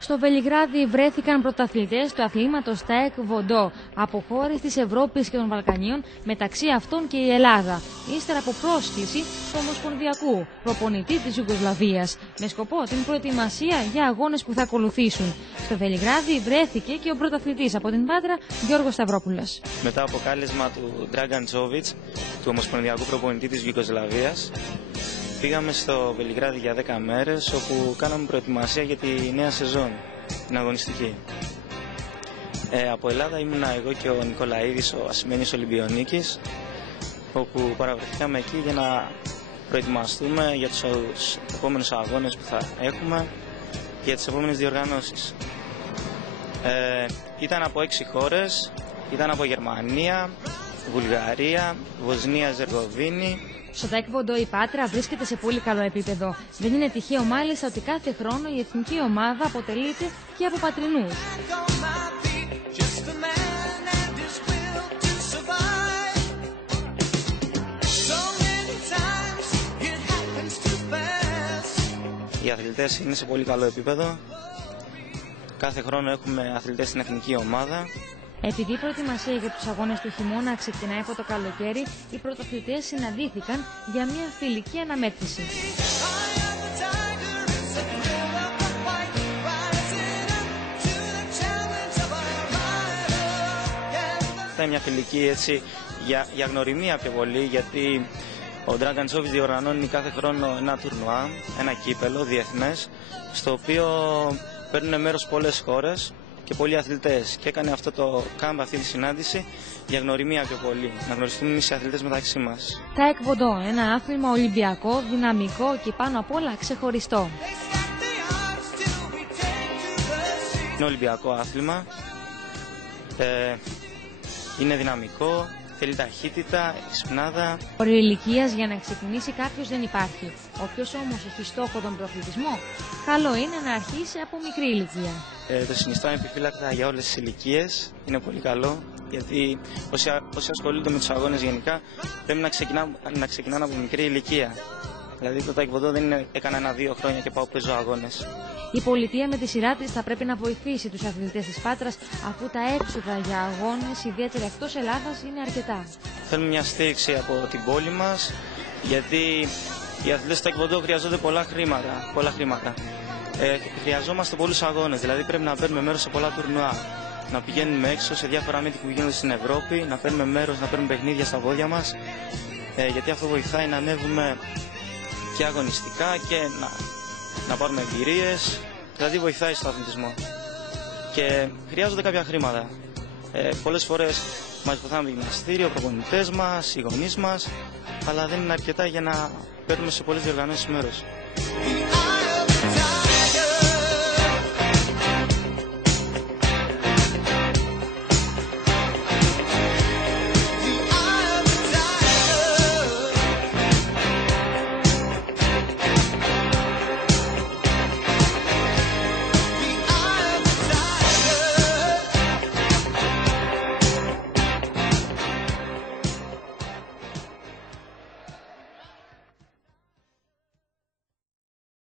Στο Βελιγράδι βρέθηκαν πρωταθλητές του αθλήματος ΤΑΕΚ Βοντό από χώρες της Ευρώπης και των Βαλκανίων, μεταξύ αυτών και η Ελλάδα, ύστερα από πρόσκληση του Ομοσπονδιακού προπονητή της Ιουγκοσλαβίας, με σκοπό την προετοιμασία για αγώνες που θα ακολουθήσουν. Στο Βελιγράδι βρέθηκε και ο πρωταθλητής από την Πάτρα, Γιώργος Σταυρόπουλος. Μετά από κάλεσμα του Dragan Čović, του Ομοσπονδιακού προπονητή της Ιουγκοσλαβίας, πήγαμε στο Βελιγράδι για 10 μέρες, όπου κάναμε προετοιμασία για τη νέα σεζόν, την αγωνιστική. Από Ελλάδα ήμουνα εγώ και ο Νικολαίδης, ο Ασημένιος Ολυμπιονίκης, όπου παραβρεθήκαμε εκεί για να προετοιμαστούμε για τους επόμενους αγώνες που θα έχουμε και για τις επόμενες διοργανώσεις. Ήταν από 6 χώρες, ήταν από Γερμανία, Βουλγαρία, Βοσνία, Ζερβοβίνη. Στο ΤΑΕΚ Βοντό η Πάτρα βρίσκεται σε πολύ καλό επίπεδο. Δεν είναι τυχαίο μάλιστα ότι κάθε χρόνο η εθνική ομάδα αποτελείται και από Πατρινούς. Οι αθλητές είναι σε πολύ καλό επίπεδο. Κάθε χρόνο έχουμε αθλητές στην εθνική ομάδα. Επειδή η προετοιμασία για τους αγώνες του χειμώνα ξεκινάει από το καλοκαίρι, οι πρωταθλητές συναντήθηκαν για μια φιλική αναμέτρηση. Αυτά είναι μια φιλική έτσι, για γνωριμία πιο πολύ, γιατί ο Dragan Čović διοργανώνει κάθε χρόνο ένα τουρνουά, ένα κύπελο διεθνές, στο οποίο παίρνουν μέρος πολλές χώρες και πολλοί αθλητές, και έκανε αυτό το κάμπ, αυτή τη συνάντηση, για γνωριμία πιο πολύ, να γνωριστούμε εμείς οι αθλητές μεταξύ μας. ΤΑΕΚ Βοντό, ένα άθλημα ολυμπιακό, δυναμικό και πάνω απ' όλα ξεχωριστό. Είναι ολυμπιακό άθλημα, είναι δυναμικό, θέλει ταχύτητα, εξυπνάδα. Όριο ηλικίας για να ξεκινήσει κάποιος δεν υπάρχει. Όποιος όμως έχει στόχο τον πρωταθλητισμό, καλό είναι να αρχίσει από μικρή ηλικία. Το συνιστώ επιφύλακτα για όλες τις ηλικίες. Είναι πολύ καλό, γιατί όσοι ασχολούνται με τους αγώνες γενικά πρέπει να ξεκινάνε από μικρή ηλικία. Δηλαδή το ΤΑΕΚ Βοντό δεν είναι έκανα 1-2 χρόνια και πάω παίζω αγώνες. Η πολιτεία με τη σειρά της θα πρέπει να βοηθήσει τους αθλητές της Πάτρας, αφού τα έξοδα για αγώνες, ιδιαίτερα εκτός Ελλάδας, είναι αρκετά. Θέλουμε μια στήριξη από την πόλη μας, γιατί οι αθλητές του ΤΑΕΚ Βοντό χρειαζόνται πολλά χρήματα. Χρειαζόμαστε πολλούς αγώνες, δηλαδή πρέπει να παίρνουμε μέρος σε πολλά τουρνουά. Να πηγαίνουμε έξω σε διάφορα μύτη που γίνονται στην Ευρώπη, να παίρνουμε μέρος, να παίρνουμε παιχνίδια στα πόδια μας, γιατί αυτό βοηθάει να ανέβουμε και αγωνιστικά και να πάρουμε εμπειρίες, δηλαδή βοηθάει στο αθλητισμό. Και χρειάζονται κάποια χρήματα. Πολλές φορές μας βοηθάνε το γυμναστήριο, οι προπονητές μας, οι γονείς μας, αλλά δεν είναι αρκετά για να παίρνουμε σε πολλές διοργανώσεις μέρος.